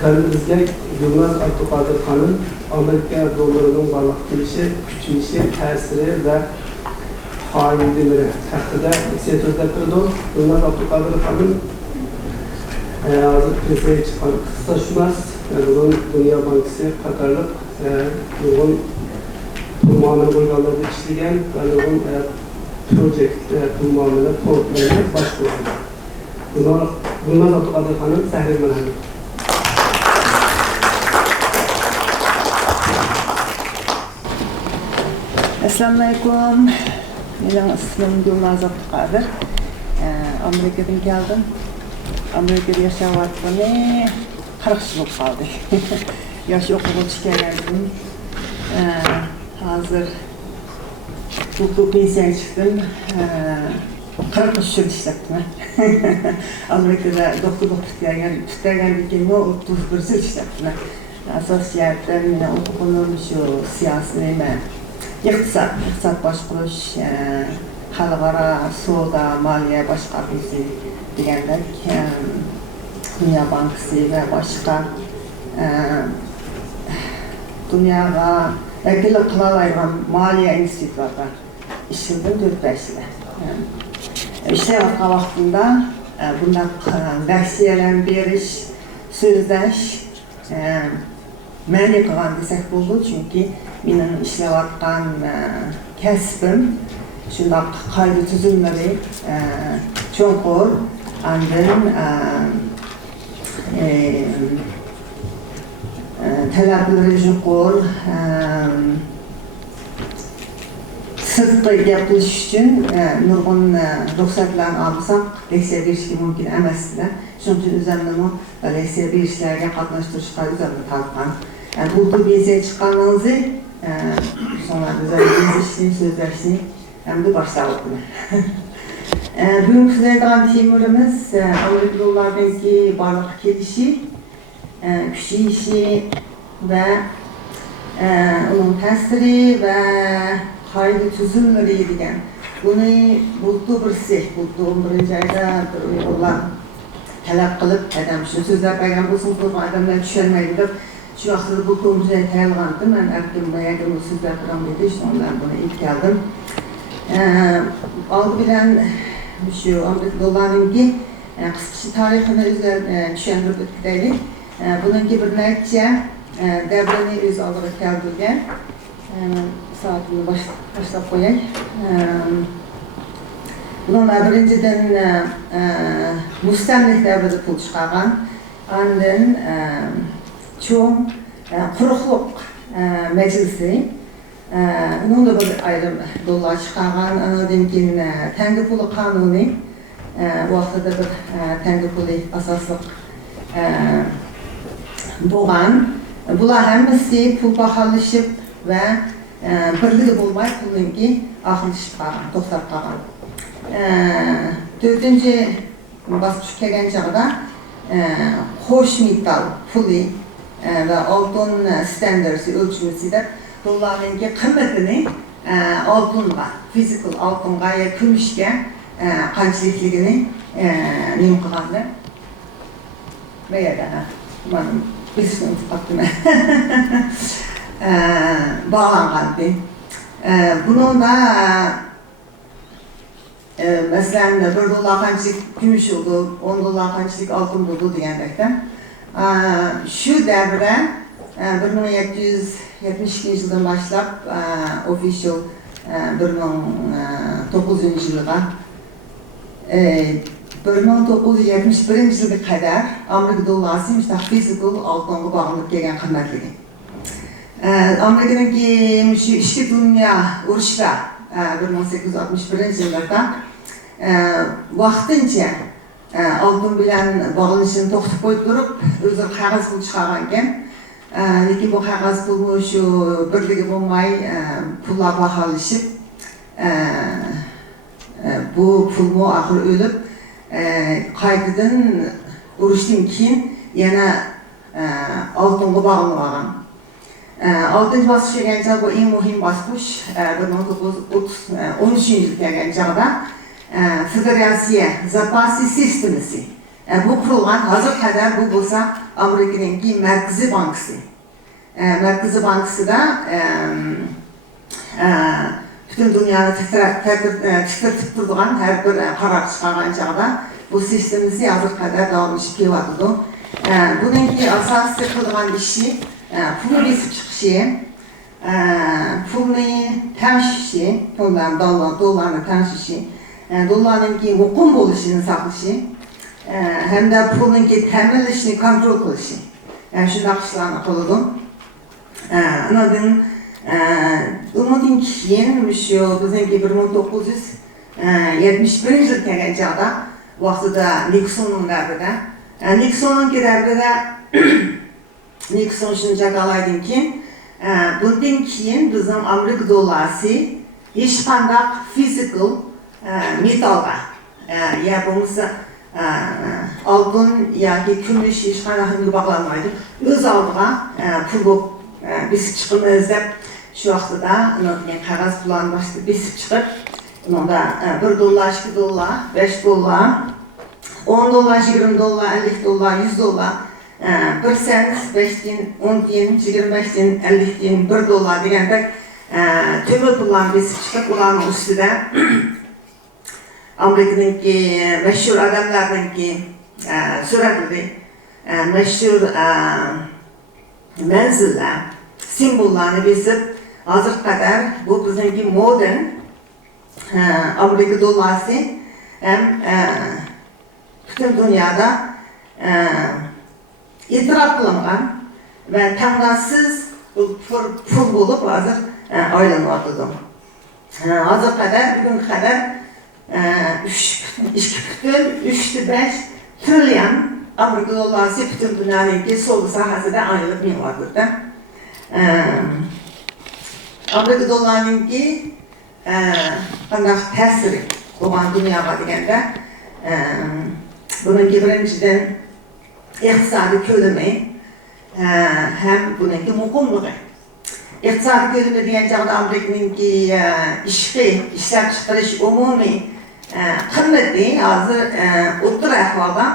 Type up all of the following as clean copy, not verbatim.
Kalbimizde Yılmaz Abdülkadir Han'ın Amerika dolarının varlıklışı, küçülüşü, tesiri ve hainliğleri tahtida sözde kurdu. Yılmaz Abdülkadir Han'ın hazır piyasaya çıkan kıssashunos, bunun Dünya Bankası Katarlık, bunun muamele koyganlarda işleyen ve bunun projekt muamele portlarına başvurdu. Yılmaz Abdülkadir Han'ın səhrimələri. Assalamualaikum. Benim ismim Yılmaz Abdülkadir. Amerika'dan geldim. Amerika'da yaşayavatkanı 40 yıl kaldı. Yaş okulu çıkardım. Hazır hukuk pensiya çıktım. 43 yıl işlettim. Amerika'da doktorluk tutarken 31 yıl işlettim. Asosiyatten okuduğum şu siyasi iqtisod boshqarish, xalqaro savdo, moliya boshqarishi degandek Dünya Bankası ve boshqa dunyoga vakillik qila oladigan moliya institutlarida ishladim 4-5 yil. Ishlayotgan vaqtimda bunday versiyalarni berish, so'zlash ma'ni qilgan desak bo'ladi, chunki mening ishlayotgan kasbim shundoq qoida tuzumlari cho'nqur, andin talablari chuqur, sirtqi gapirish uchun nurg'un ruxsatlarni olsak leksiya berishga mumkin emaslar. Shuning uchun o'zimni leksiya berishlarga qatnashtirishga o'zimni tortgan. Buldu pensiya chiqqaningizni sonra yazishni, so'zlashni hamda boshlabdi. Bugun sizlarga temurimiz Amerika dollarining barliq kelishi, kuchayishi va uning ta'siri va qoida tuzumlari degan. Buni buldu birsi, buldu 11-oyda bir uyg'urlar talab qilib, adam shu so'zlab bergan bo'lsin, bu odamlar tushunmaydi deb şu vaqtda bu ko'ngilga tayyorlandim. Men erkin bayagan so'zlar bilan dedi, shundan buni ilk keldim. Oldi bilan shu Amerika dollarining qisqacha tarixini tushuntirib o'taylik. Buningki bir necha davrini o'z oldiga keltirgan. Soatini boshlab qo'yay. Bunun birinchidan mustamlik davrida pul chiqargan, ondan çoğun quruqluq meclisi, bunun da bir ayrım dolar çıkargan, anadan keyin tenge pulu kanunu, bu vaqtda bir tenge pulu asaslık bo'lgan. Bular hammasi pul bahalashib va birligi bo'lmay pulninki oxirlashib qolgan, to'xtab qolgan. 4-chi bosqichga kelgan chog'da xo'sh metal puli ve altın standartı ölçümüsüde dolarning qimmatini altınga, fizikal altınga ya kumushga qanchalikligini nima qilganda bu yerda mana bizning faqatgina bog'langan. Buningda masalan $1 qanchalik kumush bo'ldi, $10 qanchalik oltin bo'ldi degandekda. Şu devrde 1772 yıldan başlap official 1900 yılga 1971 yılga kadar Amerika dollası physical altınga bağlanıp gelgen qimmatligi. Amerika'daki şu İşçi Dünya urushda 1861 yıllarda vaqtincha altın bilan bağlanışını to'xtatib qo'yib turib, o'zi qog'oz pul chiqargan ekan. Lekin bu qog'oz pul shu birligi bo'lmay pullar baholashib, bu pulni oxiri o'lib, qaytadan urushdan keyin yana oltinga bog'lanib olgan. 6-cı bosqichga kelgancha bu eng muhim bosqich 1913 yilga kelgan chog'da Federatsiya zapasi sistemasi Bu kurulgan hazır kadar bu bolsa Amerika'nınki Merkezi Bankası. Merkezi Bankası da bütün dünyanı titrtip durduğun her bir karar çıkargan çağda bu sistemimizi hazır kadar devam edip kelatıdı. Bununki asası kılgan işi pul besip çıkışı, pulunu tanışışı, dolarını tanışışı, dolarınki hukum boluşunu saklışı, hem de pulunki temel işini kontrol kılışı. Şunu akışlarını kılıdım. Anladın, umudun keyin şu bizimki 1971 yıl kelgan çağda vaqtida Nixon'un davrida Nixon'un davrida Nixon shuncha qalaydinki bundan keyin bizim Amerika dollari hech qanday physical metalga ya bo'lmasa oltin yoki kumush hech qanday bog'lanmaydi. O'z oldiga pul bo'lib besib chiqamiz deb shu vaqtida degan qog'oz pullarni boshlab besib chiqib, bunda $1, $2, $5, $10, $20, $50, $100, 1 sent, 5 tin, 10 tin, 25 tin, 50 tin, $1 degandek tümü pullarni besib chiqib, ularning ustida Amerika'nınki meşhur adamlarınki suratlı meşhur menziller, simbollarını besip hazır kadar bu bizimki modern Amerika dollari hem bütün dünyada itiraf kılıngan ve tandansız pul bulup hazır aylanmadıdır. Hazır kadar, bugün kadar 2,5 trilyon Amerika dollari bütün dünyanın sol sahasında ayrılıp ne vardır da. Amerika dolarının qanday ta'siri bo'lgan dunyoga deganda buningki birinchidan iqtisodiy ko'lami ham buningki muhimligi. Iqtisodiy ko'lami degan chog'da Amerikaningki ishlab chiqarish umumiy qimmati hozir o'rta ahvolda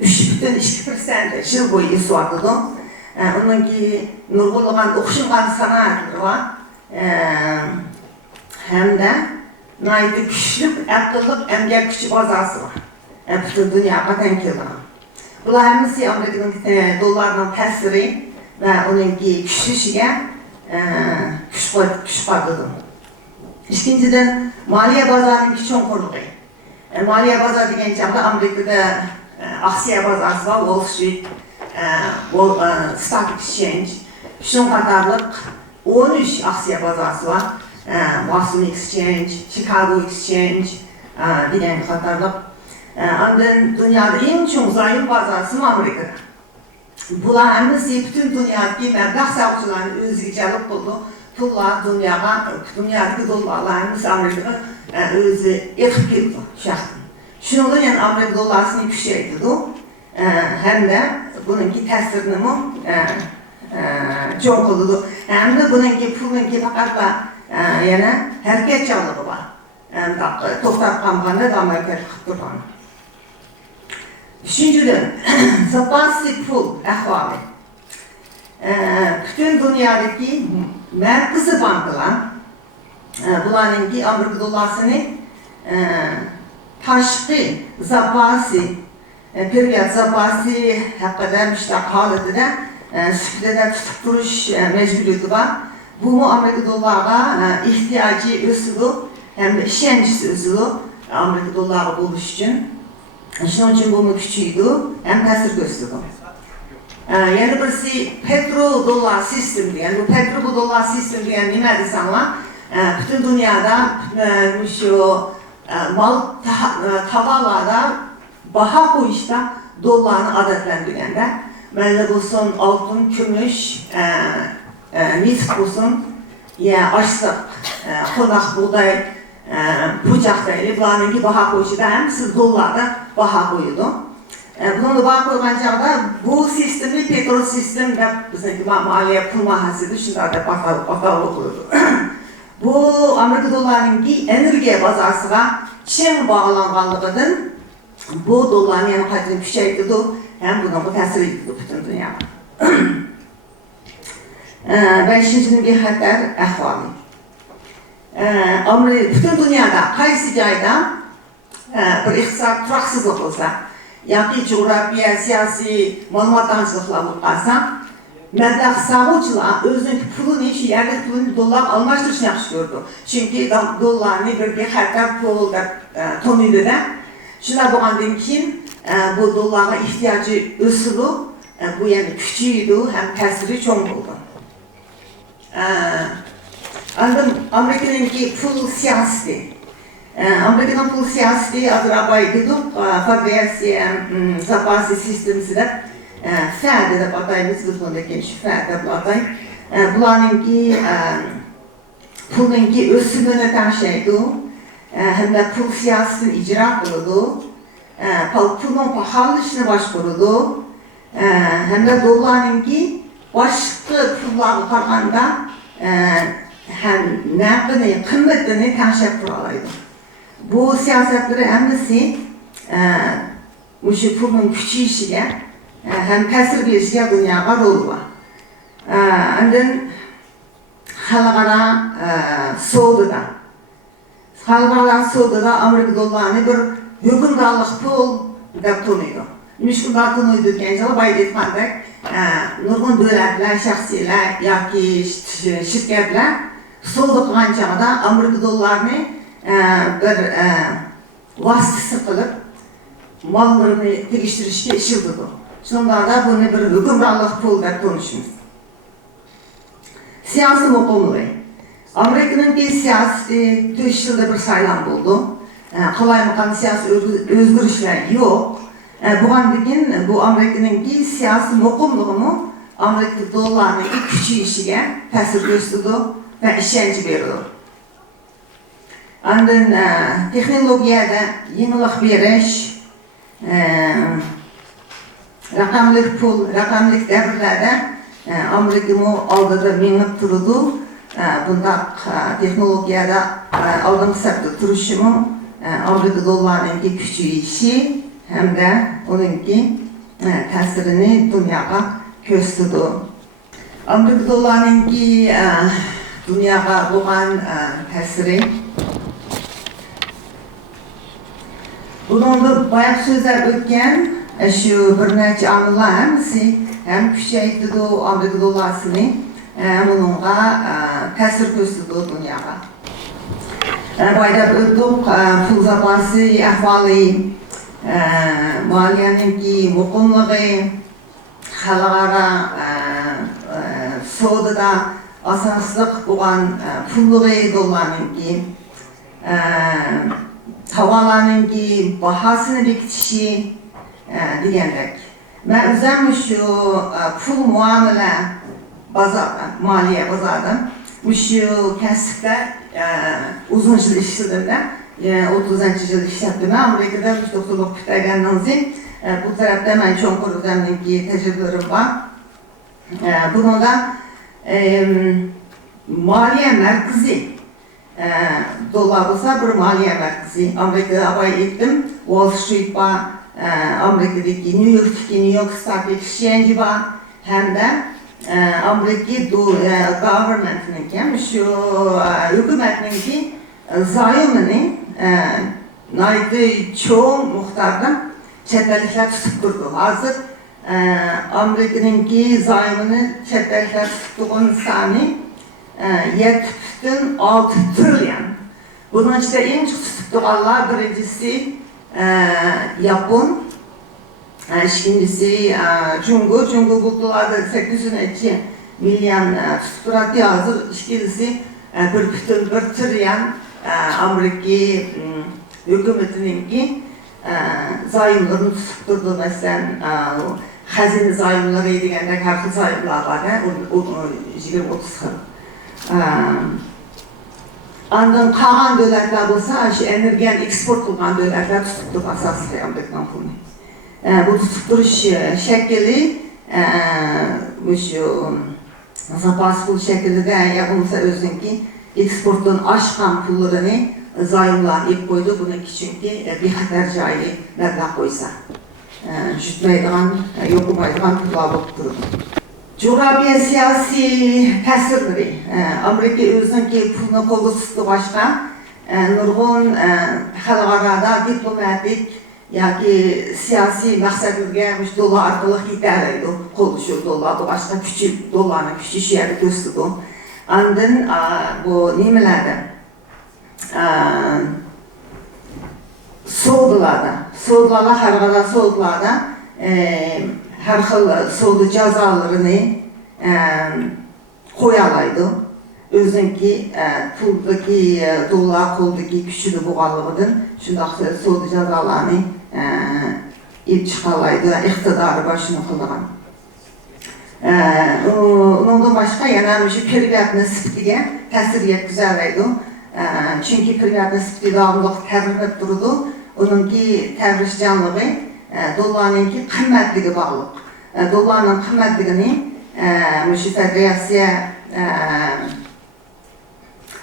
3,2% yil bo'yi o'syapti. Uningki nurg'unlagan o'xshagan sanoatlar bor. Hamda naydi güçlük, akıllık, emgak gücü bazası var. Bütün dünyaya denk geliyor. Bular hemisi Amerika'nın dolarının tesiri ve onun güçlüşüge güç vardır. İkinciden maliye bazarının çoğunluğu. Maliye bazarı degen çağda Amerika'da aksiya bazası var, Wall Street, Stock Exchange, şunun kadarlık 13 aksiya bazası var. Boston Exchange, Chicago Exchange degan qatorliq. Ondan dünyada eng cho'ng zayin bazasi Amerikada. Bular hammasi butun dunyodagi mablag' savdochilarni o'ziga jalb qildi. Pullar dunyodagi dollarlar hammasi Amerikaga o'zi eqib ketdi. Shundan yana Amerika dollarini kuchaytirdi. Hamda buningki ta'sirini cho'ng qildi. Hamda buningki pulninki faqat yana harakatchanligi bor. To'xtab qolganda davom etib turgan. Uchinchidan, zapasli pul ahvoli. Butun dunyodagi markaziy banklar bularning Amerika dollarini tashqi zapasi, period zapasi haqida mushtaq holatida sifatida tutib turish majburiyati bor. Bu Amerika dollariga ehtiyoji o'sidi hem de ishonchisi o'sidi Amerika dollari bo'lish uchun. Shuning uchun bu kuchaydi ham ta'sir ko'rsatdi. Yana birisi petrodollar sistem degan. Bu petrodollar sistem degan nima desamlar, butun dunyoda shu mal tovarlarda baho qo'yishda dollarni odatlantirganda, mana bo'lsin oltin, kumush, neft bo'lsin, ya oshliq, qo'noq bug'doy, po'choqdagi bularning baho qo'yishida ham siz dollarda baho qo'yadi. Buni baho qo'ygan chog'da bu sistemni petrol sistem deb bizniki moliya pul mahasidi shunday deb atalib qo'yadi. Bu Amerika dollarining energiya bozoriga chin bog'langanligidan bu doların hem hacmi küçeydi hem buna bu təsir edildi bütün dünyaya. Beşinci bir xətər əhvali. Bütün dünyada qaysı yayda bir iqtisad turaqsızlıq olsa, yoki coğrafiya, siyasi məlumatdancılıqla qalsa, məbləğ sağlıqçılar özünün pulunu, yerli pulunu dollar almıştırışını yaxşı gördü. Çünkü dollarını bir xətər pul tonuydu da. Şuna boğandın ki, bu dollara ihtiyacı ösülü, bu yani küçüydü, hem təsiri çok oldu. Amerika'nın ki pul siyaseti. Amerika'nın pul siyaseti Azerbaycan'da Federasiya Zapası sistemisi de fərdə də batayımız, biz bunda geniş fərdə batay. Bunların ki pulun ki ösülünü tanışaydı, hem de pul siyasetini icra kıldı, pulun pahalılışını başvurdu, hem de doların ki başka pulları karganda hem nəqini, kıymetini tanışaydı kuralaydı. Bu siyasetleri emrisi bu pulun küçüğüşüge hem təsir verişige dünyaya rol var. Ondan halkara Suud'da. Halkara Suud'da Amerika dolarını bir hükümdarlık pul da tanıydı. Müşküllar tanıydı gençler bayda etmezdik. Nurgun devletler, şahsiler, yoki şirketler Suud'da kılınca da Amerika dolarını bir vasıtası kılıp mallarını geliştirişe işildi. Şunlarda bunu bir hükümdarlık pul da konuşmuş. Siyasi muqomluğu. Amerika'nın bir siyasi 3 yılda bir saylan buldu. Kolay mıkan siyasi özgürlükler yok. Bu Amerika'nın bir siyasi muqomluğunu Amerika dolarının ilk küçüğüşüge təsir gösterdi ve işkence verdi. Ondan teknolojiyada yenilik veriş, rakamlık pul, rakamlık devirlerde Amerika'nın aldığı minnet turudu. Bunda teknolojiyada aldığım sabit turuşumu Amerika dolarının ki küçüğüşü hem de onun ki təsirini dünyaya gösterdi. Amerika dolarının ki dünyaya olan təsiri bunun da bayağı sözler ötken şu bir neçə amillar hem küçeydi Amerika dolarını bununla təsir gösterdi dünyaya. Bayda ötdük pul zapası, əhvali, maliyenin ki muqimliği, xalqara Suud'da asaslıq olan pulluğu dolarının ki havalarının ki bahasını bekitişi diyendek. Ben özüm şu pul muamele bazarda, maliye bazarda şu kəsbdə uzun yıl işlədim də, 30 yıl işlətdim. Amerikada 99 pütəgəndən zin, bu tərəfdə mən çox özümün ki təcrübələrim var. Bunun da maliye merkezi dolar olsa bir maliye merkezi. Amerika'da abay ettim. Wall Street var, Amerika'daki New York Stock Exchange var. Hem de Amerika government'nin yani şu hükümetinin ki zayımını naydı çoğu muhtardan çetelikler tutup durdu. Hazır Amerika'nın ki zayımını çetelikler tuttuğun sani 7,6 trilyon. Bunun işte en çok tuttuklar birincisi Japon, ikincisi Cungu buldular da 802 milyon tutturatı hazır, ikincisi 1,1 trilyon Amerika hükümetinin ki zayımlarını tutturdu. Mesela hazine zayımları edilende karşı zayımlar var, 20-30 yıl. Ondan kalan dövlətlər olsa, enerjiyen eksport kılgan dövlətlər tutubdur asaslı Amerikan pulunu. Bu tutubduruş şəkili, zapas pul şəkili de yapılsa özün ki eksportun aşkan pullarını zayımlar ip koydu. Bununki çünkü bir xəttər cayı məbləğ qoysa. Jutmaydigan, yoxumaydigan pullar болып durdu. Coğrafiya siyasi təsirləri, Amerika özünki pulunu qolda tutdu başqa, nurgun xalqarada diplomatik yoki siyasi məqsədlərə dollar arqılıq yetərliydi, qoluşu dollardı, başqa küçük dollarını küçük şəhəri göstərdi. Andın bu nimələrdə? Soğudularda, xalqara soğudularda hər xil soğudu cəzalarını qoyalaydı. Özünki puldaki, dollar qoldaki küçüdü boğalığıdın. Şundaq soğudu cəzalarını ilk çıxalaydı, iqtidarı başını qılığın. Ondan başqa yana privat nisbetiga təsir yetkazarlaydı. Çünki privat nisbeti davamlıq təbrinib durdu. Onunki təbrişcanlığı dollarınki qimmətligi bağlıq. Dollarının qimmətligini Federasiya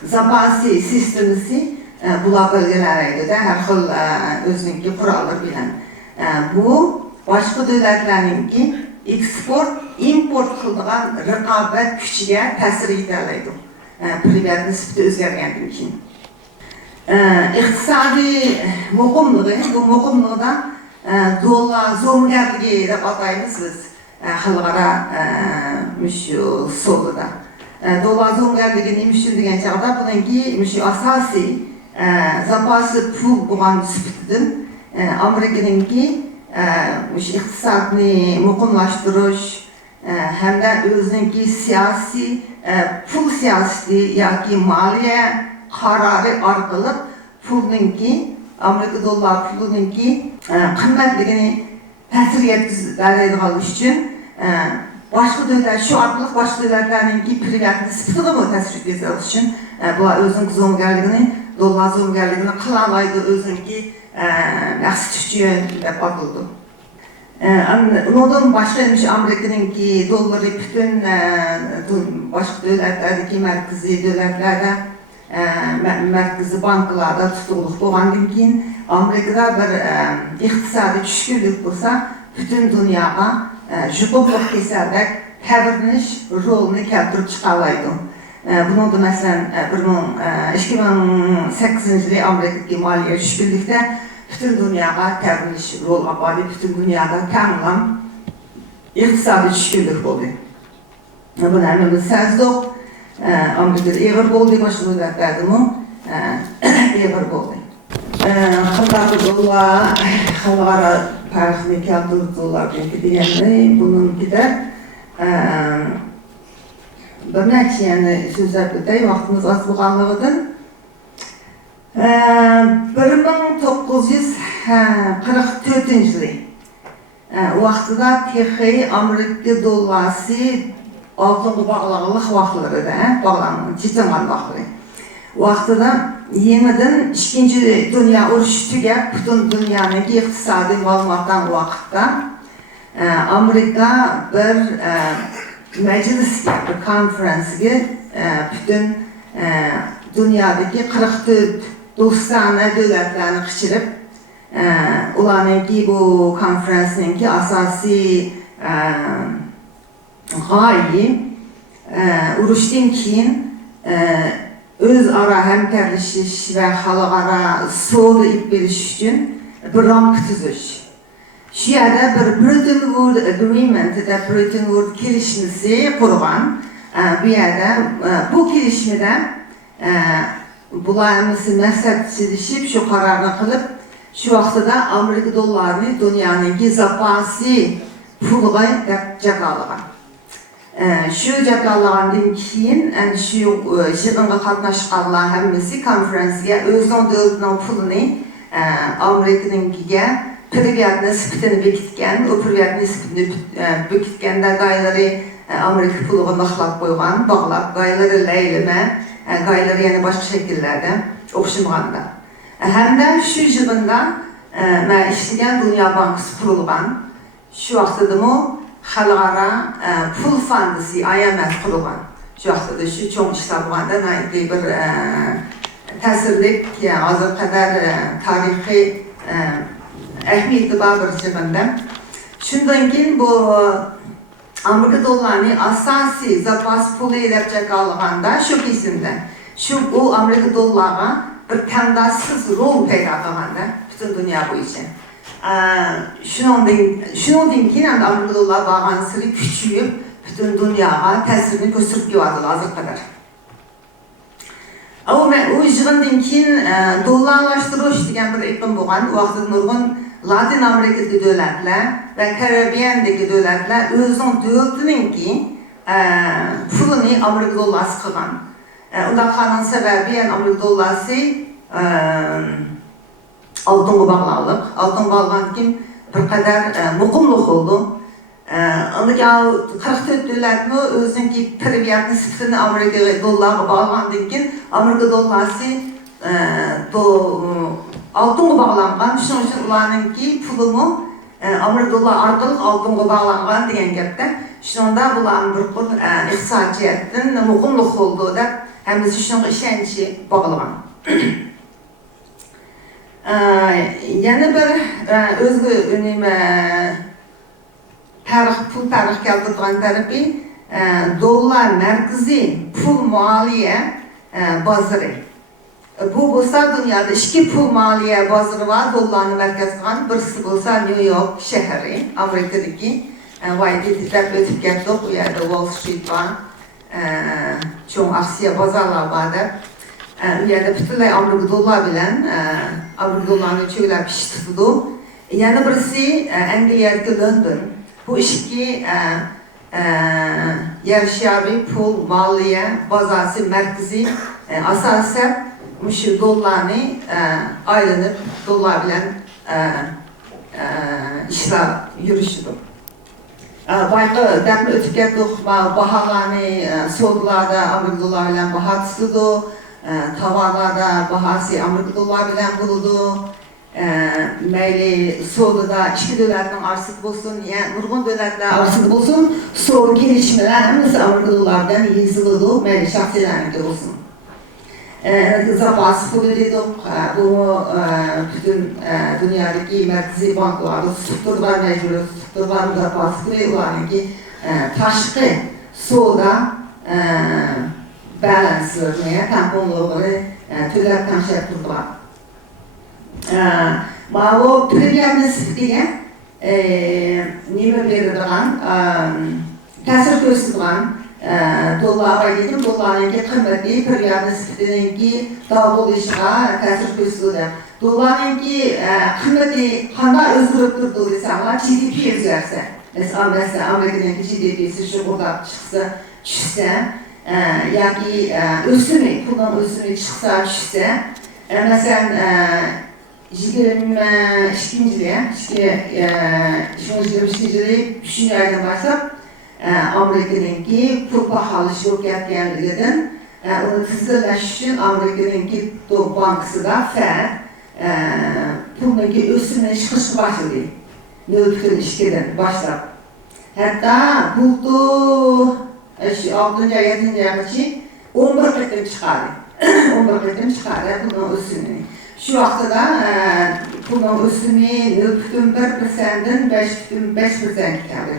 zapasi sistemisi bula bölgelərəydi də, hər xil özünki kurallar bilən. Bu, başqa dövlətlərinki eksport, import qıldığan rəqabət küçüyə təsir edərləydi. Privat nisbeti özgərgəndin ki. İqtisadi muğumluğu, bu muğumluğda dollar zorgərligi də batayımız biz xalqara soğuda. Dollar zorgərligi neymişdir degen çağda bununki asasi zapası pul buğan nisbetidir. Amerika'nınki iqtisadını muğumlaştırış hem de özünki siyasi pul siyaseti yoki maliye kararı arqılıq pulunki Amerika dollar pulunki qimmatligini təsir yetkazadigan üçün başqa dövlət şu arqılıq başqa dövlətlərinki privat nisbetiga mı təsir yetkazadigan üçün bu özünün zo'mgarligini dollar zo'mgarligini qilalaydı özünki məqsad üçün deb atıldı. Ondan başqa Amerika'nınki dolları bütün başqa dövlətlərdəki mərkəzi dövlətlərdə mərkəzi banklarda tutuluq bolğandan keyin Amerikada bir iqtisadi düşkünlük bolsa bütün dünyaya juqumluq kesərdək təvriniş rolunu keltirib çıxalaydı. Bunu da məsələn 2008-ci Amerikadakı maliyyə düşkünlükdə bütün dünyaya təvriniş rol apardı, bütün dünyada kamılan iqtisadi düşkünlük oldu. Bunu həmin biz sezdik. Amerika'da eğer boldu, başka dövlətlərdə eğer boldu. Xalqarda dollar, xalqara tarixini keltirdiler degeni, bununki də bir neçə sözlər bitay, vaxtımız az bolğanlığıdır. 1944-cü il vaxtıda texi Amerika dollası altın bağlılıq vaxtları da bağlanır, çiçəman vaxtları. Vaxtıda yeniden 2. Dünya uruş tügəb, bütün dünyanın iqtisadi məlumatdan vaxtda Amerika bir meclis bir konferansı bütün dünyadaki 44 dostane dövlətlərini keçirib ulanınki bu konferansınki asasi gayi uruşdan keyin öz ara həmkərləşiş və xalqara soğudu ip veriş üçün bir ramk tüzüş. Şiyada bir Bretton Woods Agreement, Bretton Woods kelişmesi qurğan. Bu yerdə bu kelişmədə bularımızı məqsəd çizişib, şu qararını qılıb, şu vaxtıda Amerika dollarını dünyanın zapası pulğa cəqalığa. Şu cəqalığından keyin, şu yığınğa qatnaşqanlar həmmisi konferansiya özünün dövlətinin pulunu Amerika'nınkiga privat nisbetini bekitgan, o privat nisbetini bekitganda gayları Amerika puluğa mıxlab qoyğan, bağlab, gayları ləylime, gayları yəni başqa şəkillərdə oxşamağanda. Həm də şu yığında mən işləyən Dünya Bankası qurulğan, şu vaxtıda xalqara pul fondisi IMF qurulğan. Şu vaxtıda şu çoğun işlər bolğanda bir ta'sirlik, hozir qadar tarixiy ahamiyati bor bir jihanda. Shundan keyin bu Amerika dollarining asosiy zapas puli deb olganda shu kesimda bu Amerika dollari bir tandasiz rol paydo qilganda butun dunyo bo'yicha. Shundan keyin ham Amerika dollari borgan sari kuchayib butun dunyoga ta'sirini ko'rsatib keladi hozir qadar. O yig'indan keyin dollarlashtirish degan bir iqlim bo'lgan. U vaqtda nurg'un Latin Amerikadagi davlatlar va Karibiyandagi davlatlar o'zining davlatininki pulini Amerika dollari qilgan. Unda qolgan sababi Amerika dollari oltinga bog'liq. Oltinga bog'langan keyin bir qadar muqimlik bo'ldi. Unda 44 davlatni o'zining tarbiyyat nisbatini Amerika dollariga bog'langandan keyin Amerika dollari oltinga bog'langan. Shuning uchun ularningki pulimi Amerika dollari orqali oltinga bog'langan degan gapda. Shunda bularning bir xil iqtisodiyotdan muqimlik bo'ldi deb hammasi shunga ishonchi bog'lagan. Yana bir o'zga unimi pul tarix keltirgan tarafi dollar markaziy pul moliya bozori. Bu bo'lsa dunyoda ikki pul moliya bozori bor, dollarni markaz qilgan. Birisi bo'lsa New York shahri, Amerikadagi Whitehall o'tib ketdi, u yerda Wall Street bor, cho'ng aksiya bozorlar bor. U yerda butunlay Amerika dollari bilan Amerika dollarini cho'lab ishlatdi. Yana birisi Angliyadagi London. Bu ikki yarışaviy pul moliya bozori markaziy asosan shu dollarni aylanib dollar bilan ishlar yurishdi. Bayqa dafni o'tib ketdik, baholarni savdolarda Amerika dollari bilan baho tutildi, tovarlarda bahosi Amerika dollari bilan bo'ldi. Mayli savdoda ikki davlatning orasida bo'lsin, yana nurg'un davlatlar orasida bo'lsin, savdo kelishimlar hammasi Amerika dollaridan yeziladi, mayli shaxsiylarniki bo'lsin. Zapas puli dedik, bu butun dunyodagi markaziy banklarda strukturlar majburiy strukturlar zapas puli ularniki tashqi savdo balanslarini, tamponlarini to'lab tashib turdilar. Bu privyat nisbatiga nima beradigan ta'sir ko'rsatadigan dollarga dedim, dollarning qiymati privyat nisbatiga dog' bo'lishiga ta'sir ko'rsatadi. Dollarning qiymati qanday o'zgarib turdi desanglar, GDP o'zgarsa, masalan, Amerikaning GDP'si shu qadar chiqsa, tushsa, yoki o'simi, pulning o'simi chiqsa, tushsa, masalan 2022 yildan boshlab Amerikaninki pul baholashi bo'lib ketganligidan uni tizimlash uchun Amerikaninki bankasida Fed pulninki o'simini chiqishni boshladi. 0.2dan boshlab. Hatto bultu 6-7-oygacha 11 qatim chiqadi. 11 qatim chiqadi pulning o'simini. Şu vaqtida pulning o'simi 0.1%dan 5.5% keldi.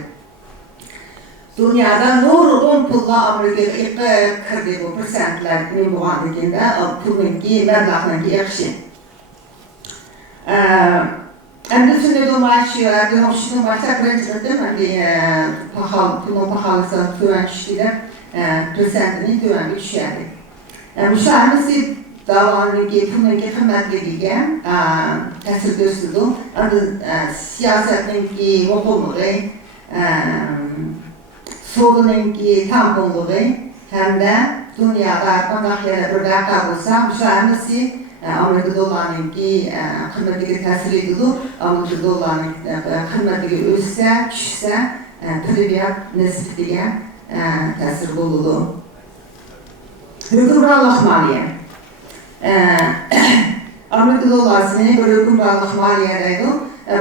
Dunyoda nurg'un pullar Amerikaga kirdi, bu persentlar nima bo'lganligida pulninki mablag'ninki yaxshi. Endi shunday bo'lmoqchi, shuni boshlab birinchi qatim pulning bahosi tuvan tushdi, persentning tuvanga tushadi. Shu hammasi davomdagi pulninki qimmatligiga ta'sir ko'rsatdi. Endi siyosatninki muhimligi, savdoninki tamponligi hamda dunyoda qanday bir raqam bo'lsa, shu hammasi Amerika dollarininki qiymatiga ta'sir etadi. Amerika dollarining qiymatiga o'ssa, tushsa, privyat nisbatiga ta'sir bo'ladi. Hukmronlik moliya. Amerika dollarini bir hukmronlik moliya deydi.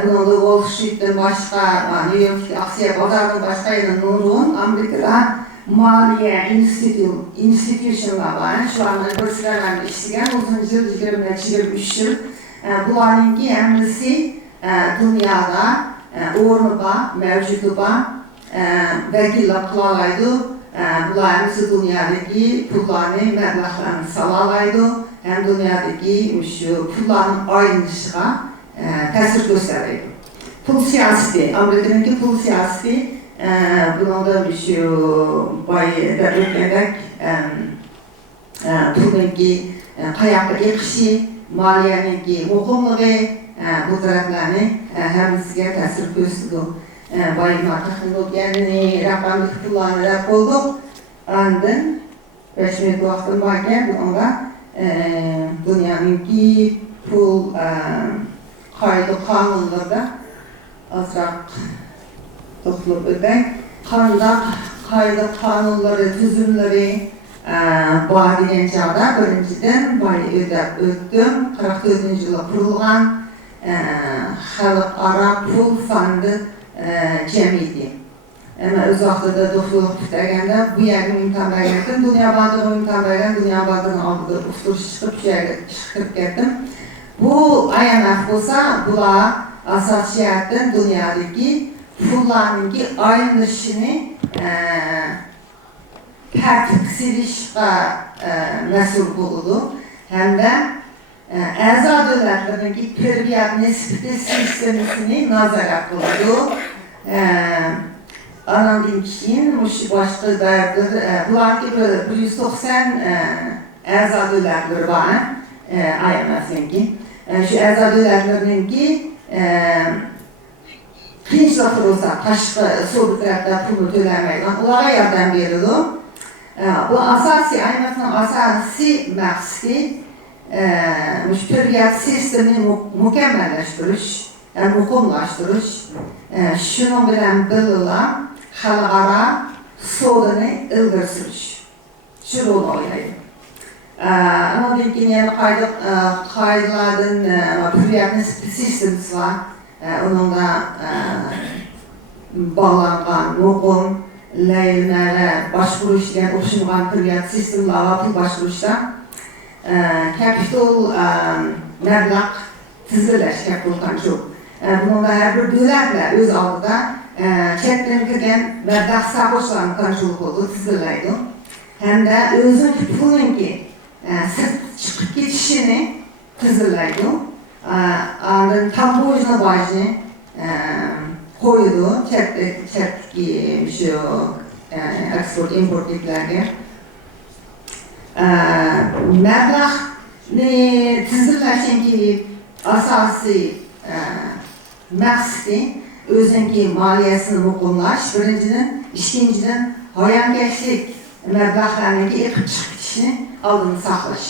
Bunda Wall Street'dan boshqa, New York aksiya bozoridan boshqa yana nurg'un Amerikada Maliye institutionlarla, şu anda gösteren işleyen uzun yıl, 23 yıl. Bunlarınki hemisi dünyada, ornuğa, mevcuduğa vekillik kılalaydı. Bunlar hemisi dünyadaki pullarını, meblağlarını salalaydı. Hem dünyadaki pulların ayrılışına təsir göstərirdi. Pul siyaseti, Amerika'nınki pul siyaseti, bunun da bayı derleyerek pulunki kayakta ekşi, maliyeninki muhumluğu, bu taraflarını hemisiga təsir göstərdi. Bayıma texnologiyani, raqamlik pullarını da qoyduk. Andın 5 minut vaxtım varken bununla dünyanınki pul kaydı kanunlarda azraq topluluq ödək. Kaydı kanunları, tüzümleri var degan çağda birinciden bayı ötdüm. 44. yılı kurulgan Xalqara Pul Fondu cemiyeti. Ama öz vaxtıda doktorluq bitirgəndə bu yerdə imtihan verdim. Dünya Bankı'na imtihan verdim. Dünya Bankı'nın aldığı usturuş çıxıb getdim. Bu IMF olsa, bunlar asasiyyatın dünyadaki pullarınki ayrılışını tərtibsizlikə məsul oldu. Hem de əza dövlətlərinki pürviyyat nisbeti sistemini nazara qoydu. Anadolu'nun başqa dərdir. Bunlar 190 əza dövlətləri var. IMF'ninki. Şu əza dövlətlərinki qiyinçilik olsa, başqa soğuk tərəfdə pulunu töləməkdən onlara yardım verildi. Bu asasi, IMF'nin asasi məqsədi müştəriyat sistemini mükemmelləşdiriş, mukumlaşdırış, şunun bilen bililen xalqara sodunu ilgir sürüş. Şu rol oynaydı. Ama dekin yani kaydıladın pürriyatın sistemisi var. Onun da bağlanğan, mukum, ləyinlərə başvuru işləyən, oxşunğan pürriyat sistemləri var pul başvuruşda. Kapital məbləğ tizirləş, kapital kontrol. Bununla hər bir dövlətlə öz aldıda çətdən kirgən məbləğ sahibçilərin kontrol oldu, tizirləydi. Həm də özün pulunki sırt çıxıb getişini tizirləydi. Andın tam boyuna başını koydu, çətdəki eksport, import etlərə. Məbləğ tizirləşən ki, asasi məqsədi özünki maliyyəsini mukumlaş, birincinin, ikincinin hayankeşlik məbləğlərindeki ekip çıxışını aldığını saxlaş.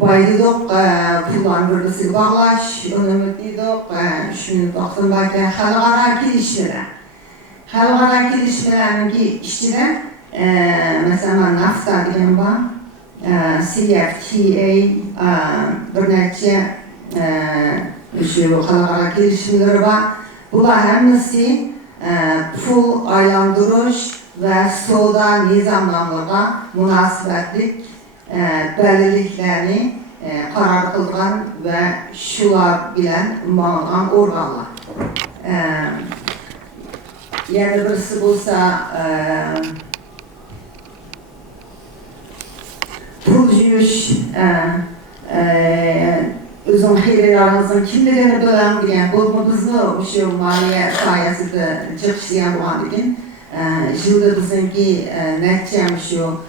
Baydıdıq, pulların bölgesi bağlaş, önümüzdeydik, şunu vaxtın varken xalqara kilişmələr. Xalqara kilişmələrinki işçilər, mesela NAFTA diyen var, CFTA, bir neçə xalqara kilişmələri var. Bunlar hemisi pul aylandırış ve soda nizamlanmağa münasibətlik belirliklerini karar kılgan ve şular bilen bağlanan organlar. Yani birisi bulsa pul juyuş, özün xeyirlərinizin kimliğini bilen bilən, bu bizni şu maliye sayesinde çıkışlayan olan dekin, yılda bizimki netçem şu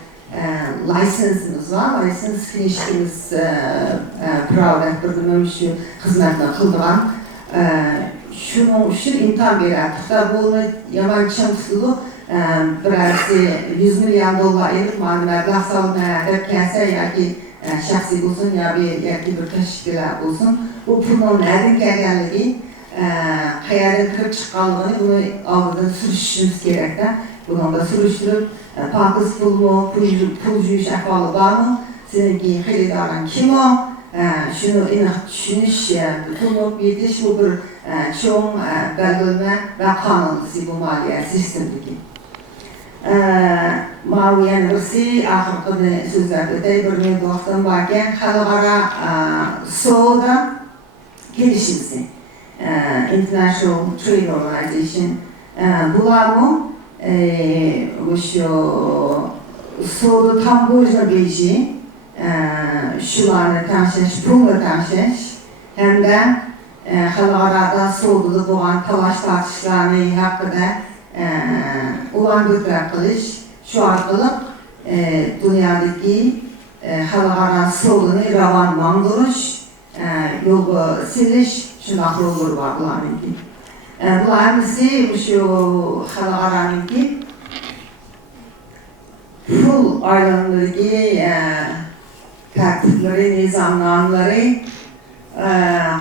lisansımız var, lisans finişimiz pravda ettirdim, şu hizmetten kıldıran. Şunun için imtihan verirdik da bunu yaman çın tutulu, birisi 100 milyon dolar edip məbləğ salmaya edip kənsə ya ki şəxsi olsun ya bir təşkilat olsun. Bu pulun nədən gəlgənliyi, xəyərin kırıp çıxqanlığını bunu aldıdan sürüşümüz gerek de. Bunun da sürüştürüp, pakız pul mu, pul juyuş əhvalı var mı? Seninki xeridarın kim o? Şunu düşünüş, tutulup yetiş bu bir çoğun bəlgölmə və qanunlusu bu maliyyə sistemdeki. Mağuyen birisi ahırqıda sözler ötey bir mevduaqtan varken xalqara soğuda gelişimsi. International Trade Organization bularmı şu soğuda tam boyunca beji şularını tanışış, pulga tanışış hem de xalqarada soğuda doğan talaş tartışlarını hakkında ulan götürüp kılış, şu arkalık dünyadaki xalqara soğudunu ravan mandırış, yolu siliş, şunaq yolları var bularınki. Bular hemisi şu xalqaranınki pul ayrılığındaki tertipleri, nizamlanları,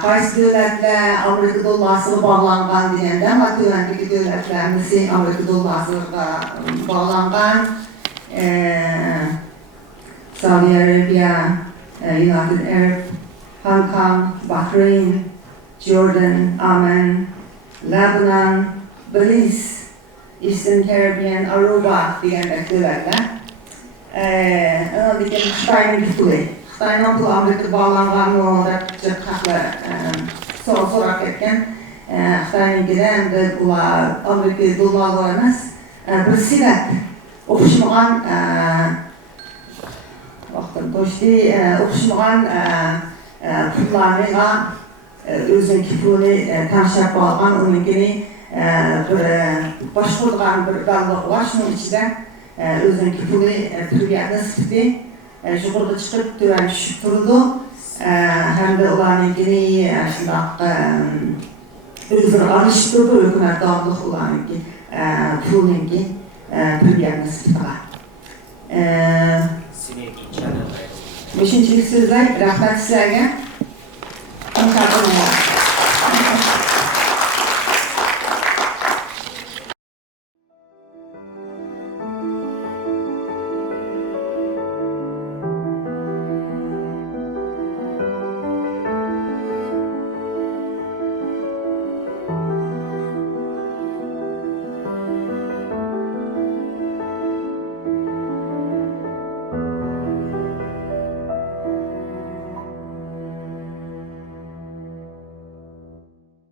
qaysı dövlətlə Amerika dollarına bağlanğan deyəndə, amma tövəndəki dövlətlərimizi Amerika dollarına bağlanğan Saudi Arabia, United Arab, Hong Kong, Bahrain, Jordan, Oman, Lebanon, Belize, Eastern Caribbean, Aruba deyəndə dövlətlər. Ona deyək, Xitayın gütüləri. Xitayın pul Amerika bağlanğan orada çıxaqla sorak etken Xitayın giren de bular Amerika dolarlarımız bir sinet oxuşmağan oxuşmağan pullarına özünki pulunu tanışıp alğan onunkini bir başvurduğan bir dallığı var. Şunun içinde özünki pulunu türbiyatına sıftı. Yukarıda çıkıp töven düşüp durdu. Hem de olanınkini özünü alıştırdı, hükümet dağlık olanınki, pulunki türbiyatına sıftılar. Beşinci sözler, rahmet sizlerge.